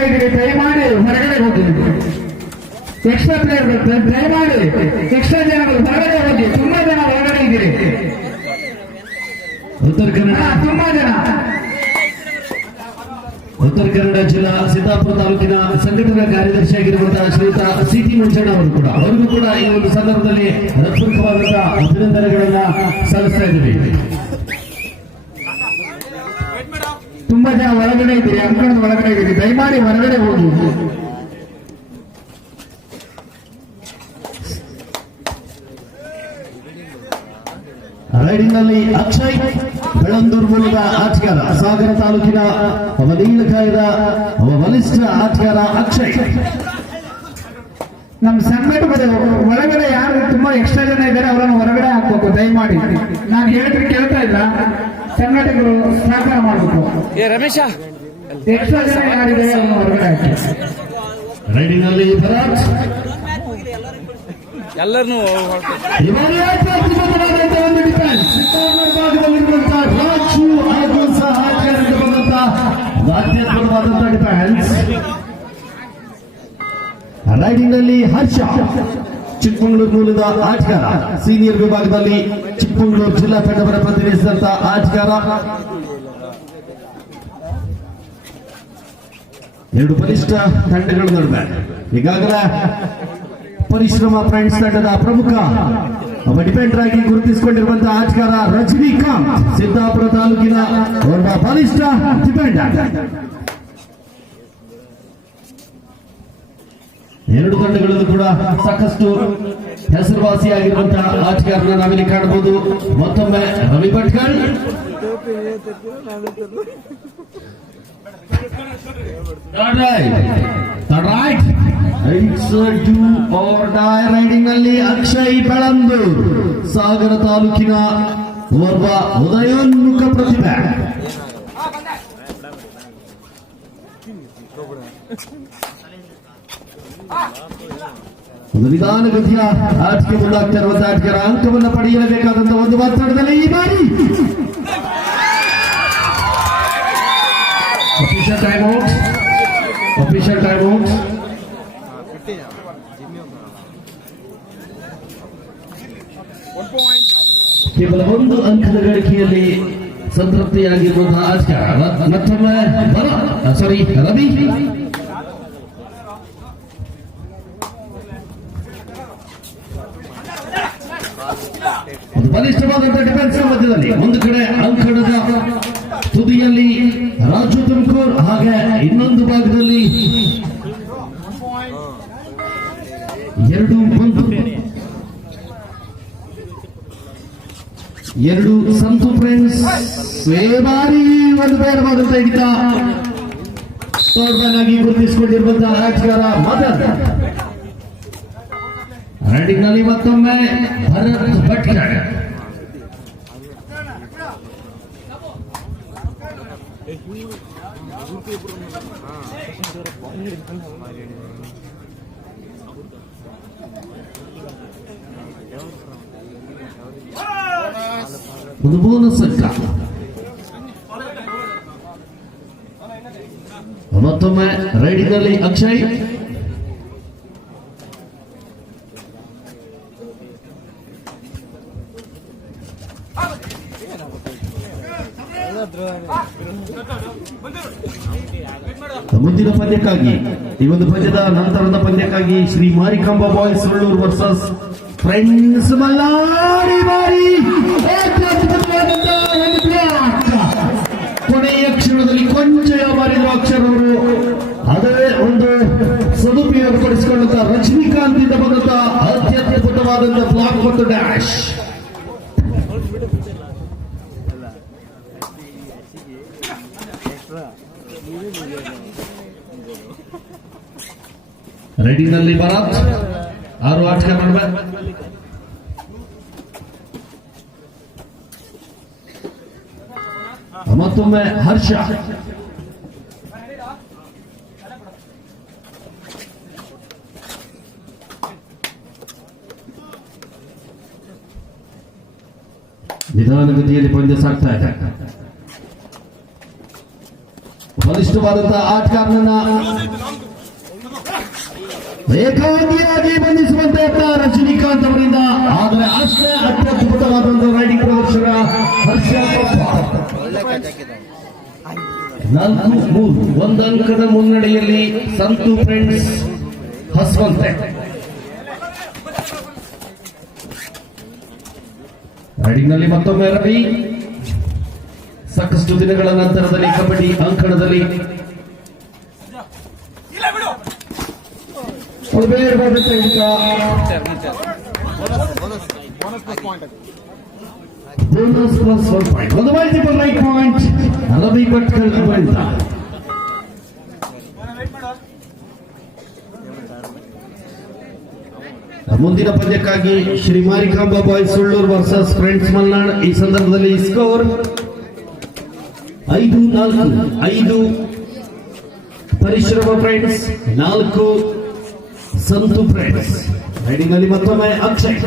ಒಳಗಡೆ ಇದ್ದೀರಿ, ದಯಮಾಡಿ ಹೊರಗಡೆ ಹೋಗಿ. ಎಕ್ಸ್ಟ್ರಾ ಪ್ಲೇಯರ್ ದಯಮಾಡಿ ಎಕ್ಸ್ಟ್ರಾ ಜನಗಳು ಹೊರಗಡೆ ಹೋಗಿ. ತುಂಬಾ ಜನ ಹೊರಗಡೆ ಇದ್ದೀರಿ, ಉತ್ತರ ಕನ್ನಡ ತುಂಬಾ ಜನ. ಉತ್ತರ ಕನ್ನಡ ಜಿಲ್ಲಾ ಸಿದ್ದಾಪುರ ತಾಲೂಕಿನ ಸಂಘಟನಾ ಕಾರ್ಯದರ್ಶಿಯಾಗಿರುವಂತಹ ಶ್ರೀಯುತ ಸಿಟಿ ಮಂಚಣ್ಣ ಅವರು ಕೂಡ ಅವರಿಗೂ ಕೂಡ ಈ ಒಂದು ಸಂದರ್ಭದಲ್ಲಿ ಹೃತ್ಪೂರ್ವಕವಾದಂತಹ ಅಭಿನಂದನೆಗಳನ್ನ ಸಲ್ಲಿಸ್ತಾ ಇದ್ದೀವಿ. ತುಂಬಾ ಜನ ಒಳಗಡೆ ಇದ್ದೀರಿ, ಅಂಕಣದ ಒಳಗಡೆ ಇದ್ದೀರಿ, ದಯಮಾಡಿ ಹೊರಗಡೆ ಹೋಗಿ. ರೈಡಿಂಗ್ ನಲ್ಲಿ ಅಕ್ಷಯ್ ಬೆಳಂದೂರು ಮೂಲದ ಆಟಗಾರ, ಸಾಗರ ತಾಲೂಕಿನ ನೀಲಕಾಯದ ಬಲಿಷ್ಠ ಆಟಗಾರ ಅಕ್ಷಯ್. ನಮ್ಮ ಸಂಘಟಕರು ಒಳಗಡೆ ಯಾರು ತುಂಬಾ ಎಕ್ಸ್ಟ್ರಾ ಜನ ಇದ್ದಾರೆ ಅವರನ್ನು ಹೊರಗಡೆ ಹಾಕ್ಬೇಕು ದಯಮಾಡಿ. ನಾನು ಹೇಳಿದ್ರೆ ಕೇಳ್ತಾ ಇಲ್ಲ, ಸಂಘಟಕರು ಸಹಕಾರ ಮಾಡಬೇಕು. ರಮೇಶ ಎಕ್ಸ್ಟ್ರಾ ಜನ ಯಾರಿದ್ದಾರೆ ಅವರನ್ನು ಹೊರಗಡೆ ಹಾಕಿ. ರೈಡಿಂಗ್ ನಲ್ಲಿ ಭರತ್ ಎಲ್ಲರನ್ನೂ ಒಂದು ಡಿಫೆನ್ಸ್ ಭಾಗದಲ್ಲಿರುವಂತಹ ರಾಜು ಹಾಗೂ ಸಹ ಅತ್ಯದ್ಭುತವಾದಂತಹ ಡಿಫೆನ್ಸ್. ರೈಡಿಂಗ್ ನಲ್ಲಿ ಹರ್ಷ ಚಿಕ್ಕಮಗಳೂರು ಮೂಲದ ಆಟಗಾರ, ಸೀನಿಯರ್ ವಿಭಾಗದಲ್ಲಿ ಚಿಕ್ಕಮಗಳೂರು ಜಿಲ್ಲಾ ತಂಡವನ್ನು ಪ್ರತಿನಿಧಿಸಿದಂತಹ ಆಟಗಾರ. ಎರಡು ಬಲಿಷ್ಠ ತಂಡಗಳ ನಡುವೆ ಈಗಾಗಲೇ ಪರಿಶ್ರಮ ಫ್ರೆಂಡ್ಸ್ ತಂಡದ ಪ್ರಮುಖ ಡಿಫೆಂಡರ್ ಆಗಿ ಗುರುತಿಸಿಕೊಂಡಿರುವಂತಹ ಆಟಗಾರ ರಜನಿಕಾಂತ್, ಸಿದ್ದಾಪುರ ತಾಲೂಕಿನ ಒಬ್ಬ ಬಲಿಷ್ಠ ಡಿಫೆಂಡರ್. ಎರಡು ತಂಡಗಳಲ್ಲೂ ಕೂಡ ಸಾಕಷ್ಟು ಹೆಸರುವಾಸಿಯಾಗಿರುವಂತಹ ಆಟಗಾರರನ್ನ ನಾವಿಲ್ಲಿ ಕಾಣಬಹುದು. ಮತ್ತೊಮ್ಮೆ ರವಿ ಭಟ್ಕಳ್, ರೈಡಿಂಗ್ ನಲ್ಲಿ ಅಕ್ಷಯ್ ಬೆಳಂದೂರು, ಸಾಗರ ತಾಲೂಕಿನ ಓರ್ವ ಉದಯೋನ್ಮುಖ ಪ್ರತಿಭೆ. ಒಂದು ನಿಧಾನಗತಿಯ ಆಟಕ್ಕೆ ಮುಂದಾಗ್ತಾ ಇರುವಂತಹ ಆಟಗಾರ ಅಂಕವನ್ನು ಪಡೆಯಲೇಬೇಕಾದಂತಹ ಒಂದು ಒತ್ತಡದಲ್ಲಿ ಈ ಬಾರಿ ಅಫಿಷಿಯಲ್ ಟೈಮ್ ಔಟ್. ಕೇವಲ ಒಂದು ಅಂಕದ ಗಳಿಕೆಯಲ್ಲಿ ಸಂತೃಪ್ತಿಯಾಗಿರುವಂತಹ ಆಟಗಾರ ಮತ್ತೊಮ್ಮೆ ರವಿ. ಒಂದು ಬಲಿಷ್ಠವಾದಂತಹ ಡಿಫೆನ್ಸ್ ಮಧ್ಯದಲ್ಲಿ ಒಂದು ಕಡೆ ಅಂಕಣದ ತುದಿಯಲ್ಲಿ ರಾಜು ತುಮಕೂರ್, ಹಾಗೆ ಇನ್ನೊಂದು ಭಾಗದಲ್ಲಿ ಎರಡು ಸಂತು ಫ್ರೆಂಡ್ಸ್. ಬಾರಿ ಒಂದು ಬೇಡವಾದಂತಹ ಹಿಡಿತ ಥರ್ಡ್ ಆಗಿ ಗುರುತಿಸಿಕೊಂಡಿರುವಂತಹ ಆಟಗಾರ ಮದನ್. ರೈಡಿಂಗ್ ನಲ್ಲಿ ಮತ್ತೊಮ್ಮೆ ಭರತ್ ಭಟ್ಕಳ್. ಒಂದು ಬೋನಸ್ ಅಂಕ. ಮತ್ತೊಮ್ಮೆ ರೈಡಿಂಗ್ ನಲ್ಲಿ ಅಕ್ಷಯ್. ಮುಂದಿನ ಪಂದ್ಯಕ್ಕಾಗಿ, ಈ ಒಂದು ಪಂದ್ಯದ ನಂತರದ ಪಂದ್ಯಕ್ಕಾಗಿ Shri Marikamba boys Sullur versus friends ಮಲ್ಲಾರಿ ಬಾರಿ. ಕೊನೆಯ ಕ್ಷಣದಲ್ಲಿ ಕೊಂಚ ಮಾರಿದ ಅಕ್ಷರ್ ಅವರು ಅದರೇ ಒಂದು ಸದುಪಯೋಗಪಡಿಸಿಕೊಂಡಂತಹ ರಜನಿಕಾಂತ್ ಇಂದ ಬಂದಂತಹ ಅತ್ಯದ್ಭುತವಾದಂತಹ ಬ್ಲಾಕ್ ಮತ್ತು ಡ್ಯಾಶ್. ರೈಡಿಂಗ್ ನಲ್ಲಿ ಭರತ್, 6 ಆಟಗಾರ ನಡುವೆ ಮತ್ತೊಮ್ಮೆ ಹರ್ಷ. ನಿಧಾನಗತಿಯಲ್ಲಿ ಪಂದ್ಯ ಸಾಗ್ತಾ ಇದೆ. ಬಲಿಷ್ಠವಾದಂತಹ ಆಟಗಾರನನ್ನ ಏಕಾಂಗಿಯಾಗಿ ಬಂಧಿಸುವಂತ ಯತ್ನ ರಜನಿಕಾಂತ್ ಅವರಿಂದ. ಆದರೆ ಅಷ್ಟೇ ಅತ್ಯದ್ಭುತವಾದಂತಹ ರೈಡಿಂಗ್ ಪ್ರದರ್ಶನ ಹರ್ಷ ಕೊಪ್ಪ. 4-3 ಒಂದು ಅಂಕದ ಮುನ್ನಡೆಯಲ್ಲಿ ಸಂತು ಫ್ರೆಂಡ್ಸ್ ಹಸ್ವಂತೆ. ರೈಡಿಂಗ್ ನಲ್ಲಿ ಮತ್ತೊಮ್ಮೆ ರವಿ. ಸಾಕಷ್ಟು ದಿನಗಳ ನಂತರದಲ್ಲಿ ಕಬಡ್ಡಿ ಅಂಕಣದಲ್ಲಿ ಬೋನಸ್ ಪ್ಲಸ್ 1 ಪಾಯಿಂಟ್, ಒಂದು multiple right point Ravi Bhatkal ಬಳಿತ. ಮುಂದಿನ ಪಂದ್ಯಕ್ಕಾಗಿ Shri Marikamba boys Sullur versus friends Malnad. ಈ ಸಂದರ್ಭದಲ್ಲಿ ಸ್ಕೋರ್ 5-4. 5 ಪರಿಶ್ರಮ ಫ್ರೆಂಡ್ಸ್, 4 ಸಂತು ಫ್ರೆಂಡ್ಸ್. ರೈಡಿಂಗ್ ನಲ್ಲಿ ಮತ್ತೊಮ್ಮೆ ಅಕ್ಷಯ್.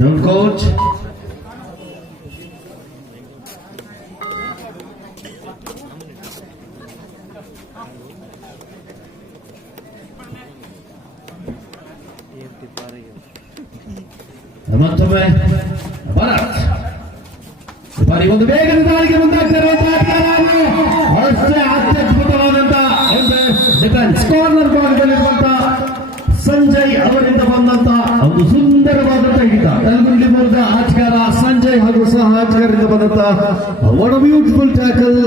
Down coach. ಮತ್ತೊಮ್ಮೆ ಭರತ್. ಬಾರಿ ಒಂದು ಬೇಗದ ದಾಳಿಗೆ ಮುಂದಾಗ್ತಾರೆ. ಅಷ್ಟೇ ಅತ್ಯದ್ಭುತವಾದಂತಹ ಡಿಫೆನ್ಸ್ ಕಾರ್ನರ್ ಭಾಗದಲ್ಲಿರುವಂತಹ ಸಂಜಯ್ ಅವರಿಂದ ಬಂದಂತ ಒಂದು ಸುಂದರವಾದಂತಹ ಹಿಡಿತ. ತಲಗುಂಡಿ ಮೂಲದ ಆಟಗಾರ ಸಂಜಯ್ ಹಾಗೂ ಸಹ ಆಟಗಾರರಿಂದ ಬಂದಂತಹ what a beautiful tackle.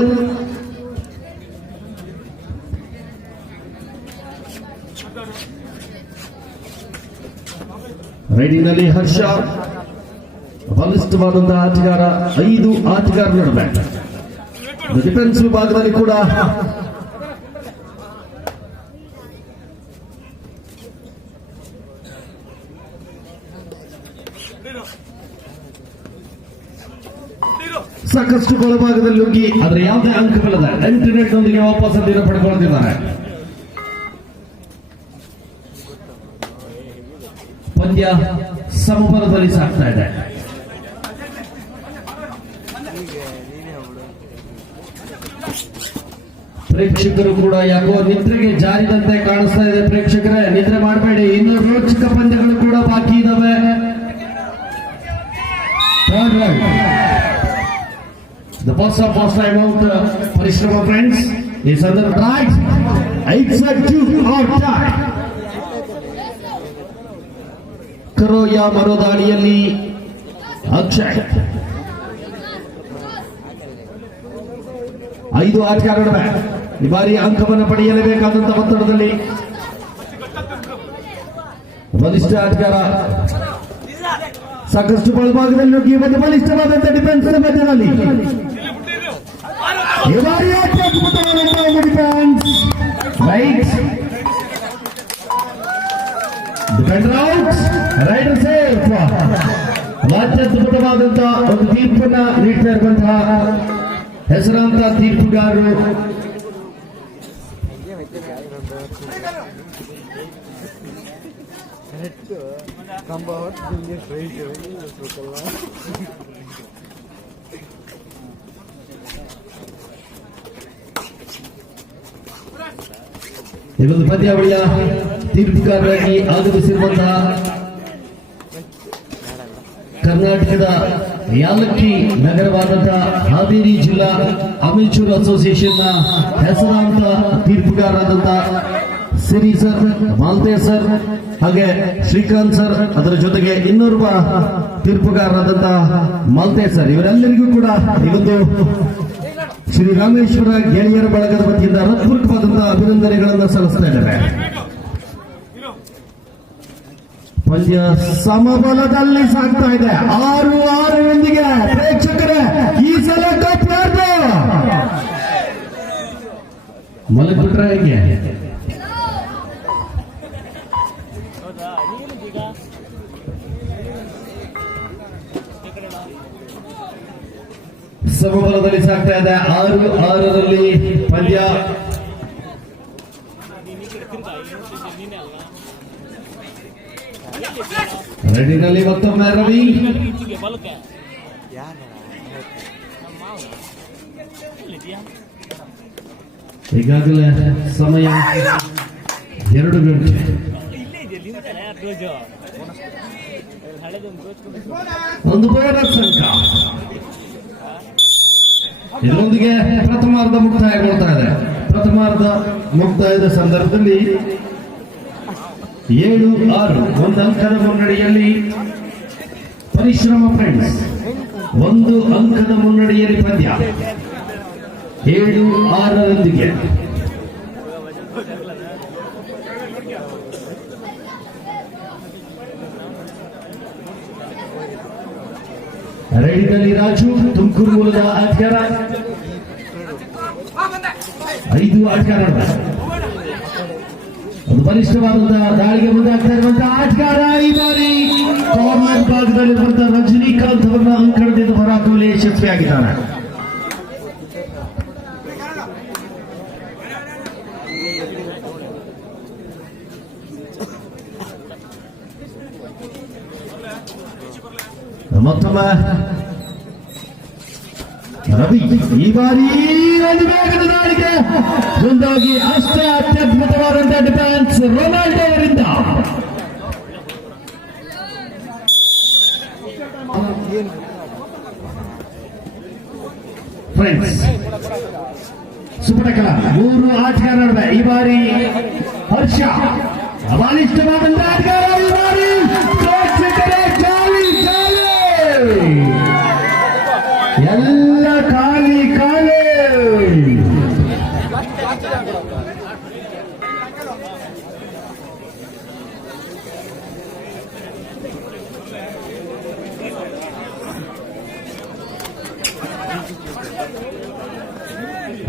Riding ನಲ್ಲಿ ಹರ್ಷ ಬಲಿಷ್ಠವಾದಂತಹ ಆಟಗಾರ. 5 ಆಟಗಾರ ನಡುವೆ ಡಿಫೆನ್ಸ್ ವಿಭಾಗದಲ್ಲಿ ಕೂಡ ಸಾಕಷ್ಟು ಒಳಭಾಗದಲ್ಲಿ ಹೋಗಿ ಆದರೆ ಯಾವುದೇ ಅಂಕವಿಲ್ಲದ ಇಂಟರ್ನೆಟ್ ನೊಂದಿಗೆ ವಾಪಸ್ ಅಲ್ಲಿನ ಪಡ್ಕೊಳ್ತಿದ್ದಾರೆ. ಪಂದ್ಯ ಸಮಬಲದಲ್ಲಿ ಸಾಗ್ತಾ ಇದೆ. ಪ್ರೇಕ್ಷಕರು ಕೂಡ ಯಾಕೋ ನಿದ್ರೆಗೆ ಜಾರಿದಂತೆ ಕಾಣಿಸ್ತಾ ಇದೆ. ಪ್ರೇಕ್ಷಕರೇ, ನಿದ್ರೆ ಮಾಡಬೇಡಿ, ಇನ್ನು ರೋಚಕ ಪಂದ್ಯಗಳು ಕೂಡ ಬಾಕಿ ಇದಾವೆ. The first time out ಪರಿಶ್ರಮ ಫ್ರೆಂಡ್ಸ್. ಈ ಸಂದರ್ಭ ರೈಟ್ ಕರೋಯ ಮರೋದಾಳಿಯಲ್ಲಿ ಅಕ್ಷಯ್. 5 ಆಟಗಾರ ನಡುವೆ ಈ ಬಾರಿ ಅಂಕವನ್ನು ಪಡೆಯಲೇಬೇಕಾದಂತಹ ಒತ್ತಡದಲ್ಲಿ ಬಲಿಷ್ಠ ಆಟಗಾರ ಸಾಕಷ್ಟು ಬಲಭಾಗದಲ್ಲಿ ನುಗ್ಗಿ ಒಂದು ಬಲಿಷ್ಠವಾದಂತಹ ಡಿಫೆನ್ಸ್ ಮಧ್ಯದಲ್ಲಿ ಈ ಬಾರಿ ಅತ್ಯದ್ಭುತವಾದಂತಹ defence. Right defender out, raider safe. ಅತ್ಯದ್ಭುತವಾದಂತಹ ಒಂದು ತೀರ್ಪನ್ನ ನೀಡ್ತಾ ಇರುವಂತಹ ಹೆಸರಾಂತ ತೀರ್ಪುಗಾರರು. ಈ ಒಂದು ಪಂದ್ಯಾವಳಿಯ ತೀರ್ಪುಗಾರರಾಗಿ ಆಗಮಿಸಿರುವಂತಹ ಕರ್ನಾಟಕದ ಯಾಲಕ್ಕಿ ನಗರವಾದಂತಹ ಹಾವೇರಿ ಜಿಲ್ಲಾ ಅಮೆಚೂರ್ ಅಸೋಸಿಯೇಷನ್ ಹೆಸರಾಂತ ತೀರ್ಪುಗಾರರಾದಂತಹ ಸಿರಿ ಸರ್, ಮಾಲ್ತೆ ಸರ್, ಹಾಗೆ ಶ್ರೀಕಾಂತ್ ಸರ್, ಅದರ ಜೊತೆಗೆ ಇನ್ನೋರ್ವ ತೀರ್ಪುಗಾರರಾದಂತಹ ಮಾಲ್ತೆ ಸರ್, ಇವರೆಲ್ಲರಿಗೂ ಕೂಡ ಇವತ್ತು ಶ್ರೀ ರಾಮೇಶ್ವರ ಗೆಳೆಯರ ಬಳಗದ ವತಿಯಿಂದ ಹೃತ್ಪೂರ್ವಕವಾದಂತಹ ಅಭಿನಂದನೆಗಳನ್ನು ಸಲ್ಲಿಸ್ತಾ ಇದ್ದಾರೆ. ಪಂದ್ಯ ಸಮಬಲದಲ್ಲಿ ಸಾಗ್ತಾ ಇದೆ. 6-6 ಪ್ರೇಕ್ಷಕರೇ, ಈ ಸಲ ಕಪ್ ಯಾರ್ದು? ಮಲಗ್ಬಿಟ್ರೆ ಹೇಗೆ? ಸಮಬಲದಲ್ಲಿ ಸಾಗ್ತಾ ಇದೆ. 6-6 ಪಂದ್ಯ. ರೆಡಿನಲ್ಲಿ ಮತ್ತೊಮ್ಮೆ ರವಿ. ಈಗಾಗಲೇ ಸಮಯ 2 ಗಂಟೆ. ಒಂದು ಬೋನಸ್ ಅಂಕ. ಇದರೊಂದಿಗೆ ಪ್ರಥಮಾರ್ಧ ಮುಕ್ತಾಯಗೊಳ್ತಾ ಇದೆ. ಪ್ರಥಮಾರ್ಧ ಮುಕ್ತಾಯದ ಸಂದರ್ಭದಲ್ಲಿ 7-6 ಒಂದು ಅಂಕದ ಮುನ್ನಡೆಯಲ್ಲಿ ಪರಿಶ್ರಮ ಫ್ರೆಂಡ್ಸ್, 1 ಅಂಕದ ಮುನ್ನಡೆಯಲ್ಲಿ ಪಂದ್ಯ 7-6 ರೈಡಿನಲ್ಲಿ ರಾಜು ತುಮಕೂರು ಮೂಲದ ಆಟಗಾರ, 5 ಆಟಗಾರ. ಒಂದು ಬಲಿಷ್ಠವಾದಂತಹ ದಾಳಿಗೆ ಮುಂದಾಗ್ತಾ ಇರುವಂತಹ ಆಟಗಾರ ಈ ಬಾರಿ ಕಾರ್ನರ್ ಭಾಗದಲ್ಲಿರುವಂತಹ ರಜನಿಕಾಂತ್ ಅವರನ್ನ ಅಂಕಣದಿಂದ ಹೊರಹಾಕುವಲ್ಲಿ ಯಶಸ್ವಿಯಾಗಿದ್ದಾರೆ. ಮತ್ತೊಮ್ಮೆ ರವಿ ಈ ಬಾರಿ ಒಂದು ವೇಗದ ದಾಳಿಗೆ ಮುಂದಾಗಿ ಅಷ್ಟೇ ಅತ್ಯದ್ಭುತವಾದಂತಹ ಡಿಫೆನ್ಸ್ ರೊನಾಲ್ಡೋ ಅವರಿಂದ. ಫ್ರೆಂಡ್ಸ್ ಸುಪಟಕಲ 3 ಆಟಗಾರ ನಡುವೆ ಈ ಬಾರಿ ಹರ್ಷ ಬಲಿಷ್ಠವಾದಂತಹ ಆಟಗಾರ. ಈ ಬಾರಿ ಎಲ್ಲ ಖಾಲಿ ಖಾಲಿ.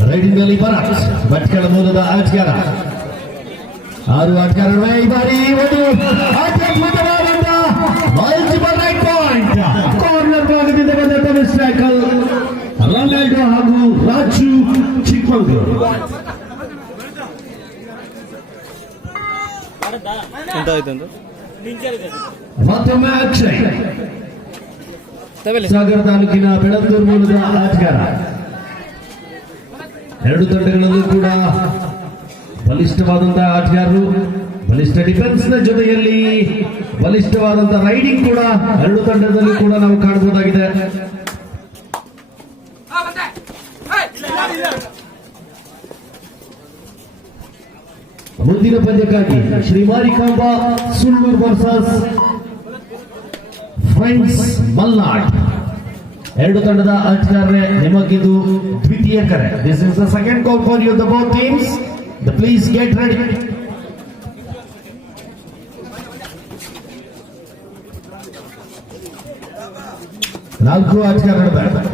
ರೈಡಿಂಗ್ನಲ್ಲಿ ಭರತ್ ಭಟ್ಕಳ ಮೂಲದ ಆಟಗಾರ. 6 ಆಟಗಾರ ಈ ಬಾರಿ ಒಂದು ಮಲ್ಟಿಪಲ್ ರೈಟ್ ಪಾಯಿಂಟ್ ಕಾರ್ನರ್ ಭಾಗದಿಂದ ಬಂದ ಸ್ಟ್ರೈಕರ್ ರೊನಾಲ್ಡೋ ಹಾಗೂ ರಾಜು ಚಿಕ್ಕಮಗಳೂರು. ಮತ್ತೊಮ್ಮೆ ಅಕ್ಷಯ್ ಸಾಗರ ತಾಲೂಕಿನ ಬೆಳತ್ತೂರು ಮೂಲದ ಆಟಗಾರ. 2 ತಂಡಗಳಲ್ಲೂ ಕೂಡ ಬಲಿಷ್ಠವಾದಂತಹ ಆಟಗಾರರು, ಬಲಿಷ್ಠ ಡಿಫೆನ್ಸ್ ನ ಜೊತೆಯಲ್ಲಿ ಬಲಿಷ್ಠವಾದಂತಹ ರೈಡಿಂಗ್ ಕೂಡ 2 ತಂಡದಲ್ಲಿ ಕೂಡ ನಾವು ಕಾಣಬಹುದಾಗಿದೆ. ಮುಂದಿನ ಪಂದ್ಯಕ್ಕಾಗಿ ಶ್ರೀ ಮಾರಿಕಾಂಬಾ ಸುಳ್ಳೂರು ವರ್ಸಸ್ ಫ್ರೆಂಡ್ಸ್ ಮಲ್ನಾಡ್. 2 ತಂಡದ ಆಟಗಾರರೇ, ನಿಮಗಿದು ದ್ವಿತೀಯ ಕರೆ. This is the second call for you the both teams. Please get ready. ನಾಲ್ಕು ಆಟಗಾರರು ನಡುವೆ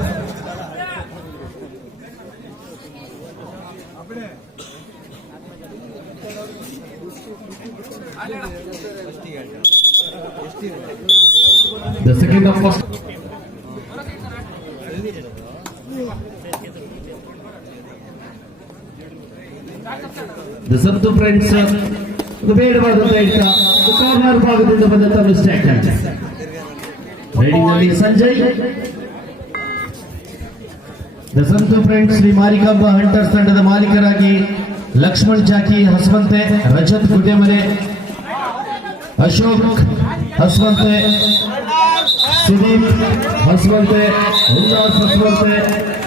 the second of first. The Santu friends ಬೇಡವಾದಂತಹ ಹಿಡಿತ ಕಾರ್ನರ್ ಭಾಗದಿಂದ ಬಂದಂತಹ ಮಿಸ್ಟೇಕ್. ರೈಡಿಂಗ್ ನಲ್ಲಿ Sanjay. The Santu friends Shri Marikamba hunters ತಂಡದ ಮಾಲೀಕರಾಗಿ ಲಕ್ಷ್ಮಣ್ ಜಾಕಿ ಹಸ್ವಂತೆ, ರಜತ್ ಗುಡ್ಡೆಮನೆ, ಅಶೋಕ್ ಹಸ್ವಂತೆ, ಸುದೀಪ್ ಹಸ್ವಂತೆ, ಉಲ್ಲಾಸ್ ಹಸ್ವಂತೆ,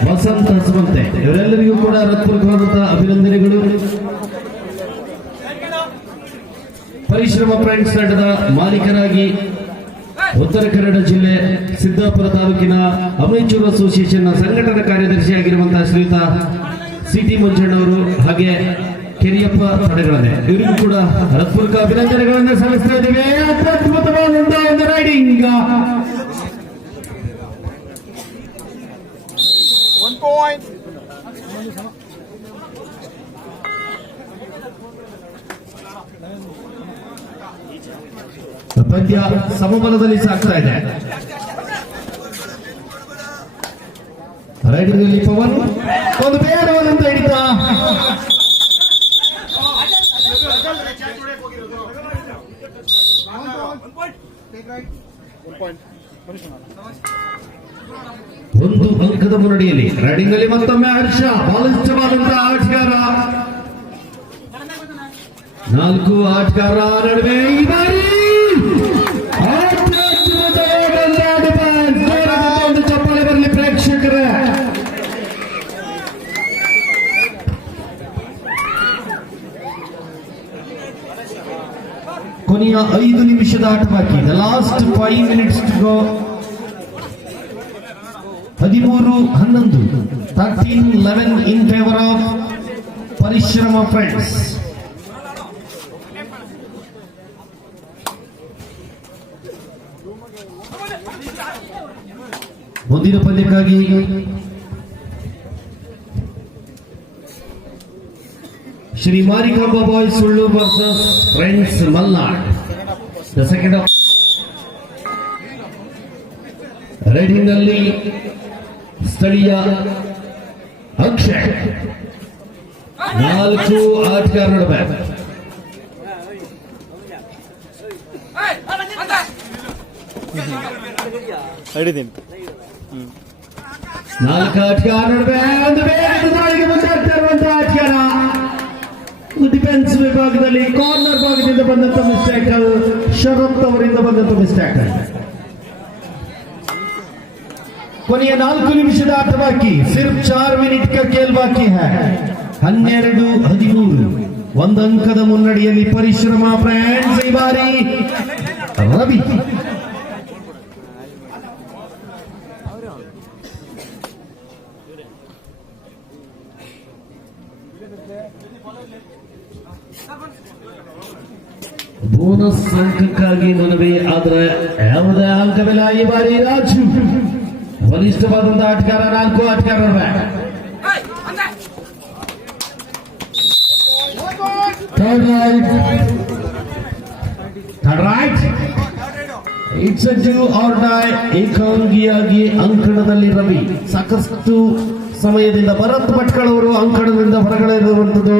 ವಸಂತ್ ಹಸ್ವಂತೆ, ಇವರೆಲ್ಲರಿಗೂ ಕೂಡ ಹೃತ್ಪೂರ್ವಕವಾದಂತಹ ಅಭಿನಂದನೆಗಳು. ಪರಿಶ್ರಮ ಫ್ರೆಂಡ್ಸ್ ತಂಡದ ಮಾಲೀಕರಾಗಿ ಉತ್ತರ ಕನ್ನಡ ಜಿಲ್ಲೆ ಸಿದ್ದಾಪುರ ತಾಲೂಕಿನ ಅಮೈಚೂರು ಅಸೋಸಿಯೇಷನ್ ಸಂಘಟನಾ ಕಾರ್ಯದರ್ಶಿಯಾಗಿರುವಂತಹ ಶ್ರೀಯುತ ಸಿಟಿ ಮಂಜಣ್ಣವರು ಹಾಗೆ ಕೆರಿಯಪ್ಪ ತಡೆಗಳನ್ನೇ ಇವರಿಗೂ ಕೂಡ ಹೃತ್ಪೂರ್ವಕ ಅಭಿನಂದನೆಗಳನ್ನು ಸಲ್ಲಿಸ್ತಾ ಇದ್ದೇವೆ. ಅತ್ಯದ್ಭುತವಾದಂತಹ ಒಂದು ರೈಡಿಂಗ್. ಪಂದ್ಯ ಸಮಬಲದಲ್ಲಿ ಸಾಗ್ತಾ ಇದೆ. ರೈಡಿಂಗ್ನಲ್ಲಿ ಪವನ್ ಒಂದು ಬೇಡವಾದಂತ ಹಿಡಿತ. ಒಂದು ಅಂಕದ ಮುನ್ನಡೆಯಲ್ಲಿ ರೈಡಿಂಗ್ ನಲ್ಲಿ ಮತ್ತೊಮ್ಮೆ ಹರ್ಷ ಬಲಿಷ್ಠವಾದಂತಹ ಆಟಗಾರ. 4 ಆಟಗಾರ ನಡುವೆ ಈ ಬಾರಿ ಒಂದು ಚಪ್ಪಾಳೆ ಬರಲಿ ಪ್ರೇಕ್ಷಕರ. ಕೊನೆಯ 5 ನಿಮಿಷದ ಆಟ ಬಾಕಿ. The last 5 minutes to go. 13-11 13-11 in favour of Parishrama friends. ಮುಂದಿನ ಪಂದ್ಯಕ್ಕಾಗಿ Shri Marikamba boys Sullur versus friends Malnad. The second of raiding ನಲ್ಲಿ ಸ್ಥಳೀಯ ಅಕ್ಷಯ್ 4 ಆಟಗಾರ ನಡುವೆ. ಹಿಡಿದೀನಿ 4 ಆಟಗಾರ ನಡುವೆ ಒಂದು ವೇಗದ ದಾಳಿಗೆ ಮುಂದಾಗ್ತಾ ಇರುವಂತಹ ಆಟಗಾರ. ಡಿಫೆನ್ಸ್ ವಿಭಾಗದಲ್ಲಿ ಕಾರ್ನರ್ ಭಾಗದಿಂದ ಬಂದಂತ ಮಿಸ್ಟೇಕಲ್, ಶರತ್ ಅವರಿಂದ ಬಂದಂತ ಮಿಸ್ಟೇಕಲ್. ಕೊನೆಯ 4 ನಿಮಿಷದ ಆಟ ಬಾಕಿ. ಸಿರ್ಫ್ 4 ಮಿನಿಟ್ का खेल बाकी है. 12-13 ಒಂದು ಅಂಕದ ಮುನ್ನಡೆಯಲ್ಲಿ ಪರಿಶ್ರಮ ಫ್ರೆಂಡ್ಸ್. ಈ ಬಾರಿ ರವಿ ಬೋನಸ್ ಅಂಕಕ್ಕಾಗಿ ಮನವಿ, ಆದರೆ ಯಾವುದೇ ಅಂಕವಿಲ್ಲ. ಈ ಬಾರಿ ರಾಜು ಬಲಿಷ್ಠವಾದಂತಹ ಆಟಗಾರ. 4 ಆಟಗಾರ. Third right. It's a do or die. ಏಕಾಂಗಿಯಾಗಿ ಅಂಕಣದಲ್ಲಿ ರವಿ. ಸಾಕಷ್ಟು ಸಮಯದಿಂದ ಭರತ್ ಭಟ್ಕಳ್ ಅವರು ಅಂಕಣದಿಂದ ಹೊರಗಡೆ ಇರುವಂತದ್ದು.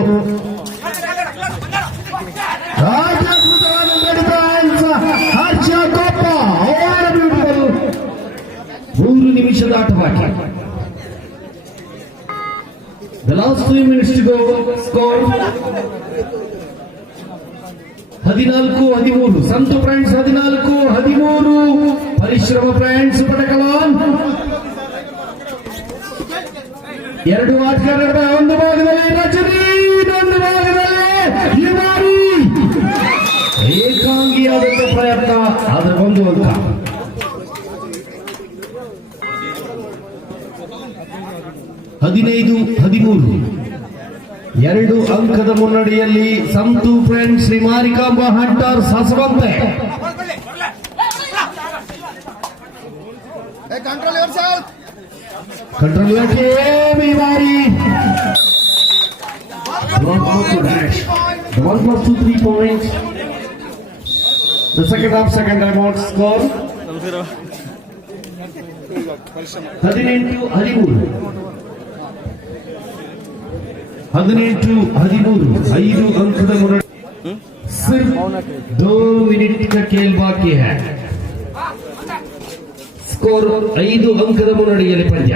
ಹರ್ಷ ಕೋಪ 3 ನಿಮಿಷದ ಆಟ ಬಾಕಿ. The last 3 minutes to go. Score 14-13. Santu friends 14-13. Parishrama friends ಪಟಕಲಾನ್. 2 ಆಟಗಾರರ ಒಂದು ಭಾಗದಲ್ಲಿ ರಜನಿ, ಇನ್ನೊಂದು ಭಾಗದಲ್ಲಿ ಈ ಬಾರಿ ಏಕಾಂಗಿಯಾದಂತಹ ಪ್ರಯತ್ನ, ಅದರ ಒಂದು ಅಂಕ. 15-13 2 ಅಂಕದ ಮುನ್ನಡೆಯಲ್ಲಿ ಸಂತು ಫ್ರೆಂಡ್ಸ್. ಶ್ರೀ ಮಾರಿಕಾಂಬಾ ಹಂಟರ್ಸ್ ಹಸವಂತೆ. ಕಂಟ್ರೋಲ್ ಈ ಬಾರಿ 1+2 3 points. The second half, second time out score 18-13. 5 अंकದ ಮುನ್ನಡೆ. सिर्फ 2 मिनट का खेल बाकी है. स्कोर 5 अंकದ ಮುನ್ನಡೆಯಲ್ಲಿ ಪಂದ್ಯ.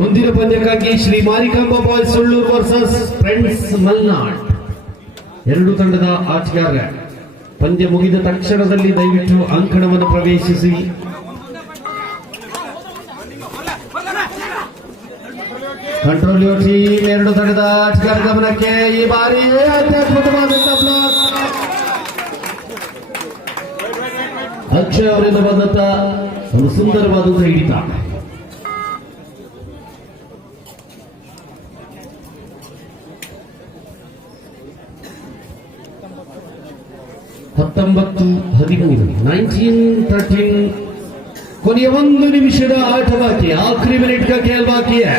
ಮುಂದಿನ ಪಂದ್ಯಕ್ಕಾಗಿ Shri Marikamba boys Sullur versus friends Malnad. 2 ತಂಡದ ಆಟಗಾರ. ಪಂದ್ಯ ಮುಗಿದ ತಕ್ಷಣದಲ್ಲಿ ದಯವಿಟ್ಟು ಅಂಕಣವನ್ನು ಪ್ರವೇಶಿಸಿ. Control your team. 2 ತಂಡದ ಆಟಗಾರ ಗಮನಕ್ಕೆ. ಈ ಬಾರಿ ಅತ್ಯದ್ಭುತವಾದಂತಹ ಬ್ಲಾಕ್. ಅಕ್ಷಯ್ ಅವರಿಂದ ಬಂದಂತ ಒಂದು ಸುಂದರವಾದಂತಹ ಹಿಡಿತ. 19-13 ಕೊನೆಯ 1 ನಿಮಿಷದ ಆಟ ಬಾಕಿ. ಆಖರಿ ಮಿನಿಟ್ का खेल बाकी है.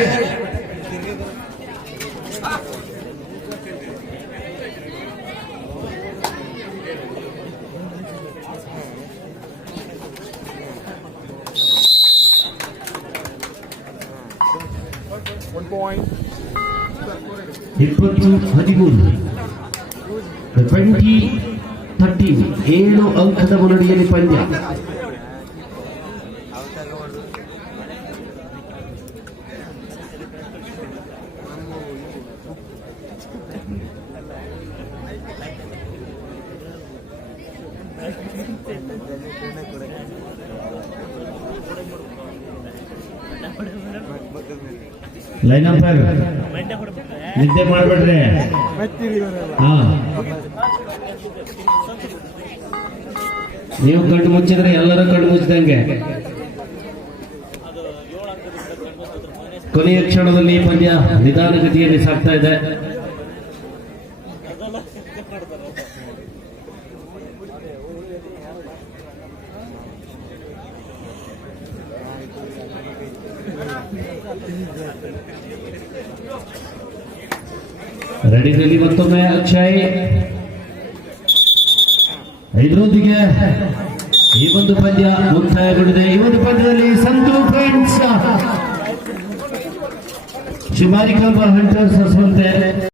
One point. 20-13 7 ಅಂಕದ ಮುನ್ನಡೆಯಲ್ಲಿ ಪಂದ್ಯ. ಲೈನ್ ಅಂಪೈರ್ ನಿದ್ದೆ ಮಾಡ್ಬೇಡ್ರಿ. ಹಾ, ನೀವು ಕಣ್ಣು ಮುಚ್ಚಿದ್ರೆ ಎಲ್ಲರೂ ಕಣ್ಣು ಮುಚ್ಚಿದಂಗೆ. ಕೊನೆಯ ಕ್ಷಣದಲ್ಲಿ ಪಂದ್ಯ ನಿಧಾನಗತಿಯಲ್ಲಿ ಸಾಗ್ತಾ ಇದೆ. ರೆಡಿನಲ್ಲಿ ಮತ್ತೊಮ್ಮೆ ಅಕ್ಷಯ್. ಇದರೊಂದಿಗೆ ಈ ಒಂದು ಪಂದ್ಯ ಮುಕ್ತಾಯಗೊಂಡಿದೆ. ಈ ಒಂದು ಪಂದ್ಯದಲ್ಲಿ ಸಂತು ಫ್ರೆಂಡ್ಸ್ ಶಿಮಾರಿಕಾಂಬ ಹಂಟರ್ಸ್ ಹೊಸವಂತೆ